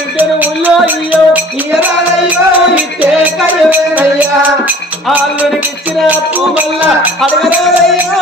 బిడ్డను ఉల్లో ఇయ్యో ఇయ్యరాదయ్యో ఇట్టే కయ్యవేనయ్యా అల్లునికి ఇచ్చిన అప్పు మళ్ళా అడగరాదయ్యా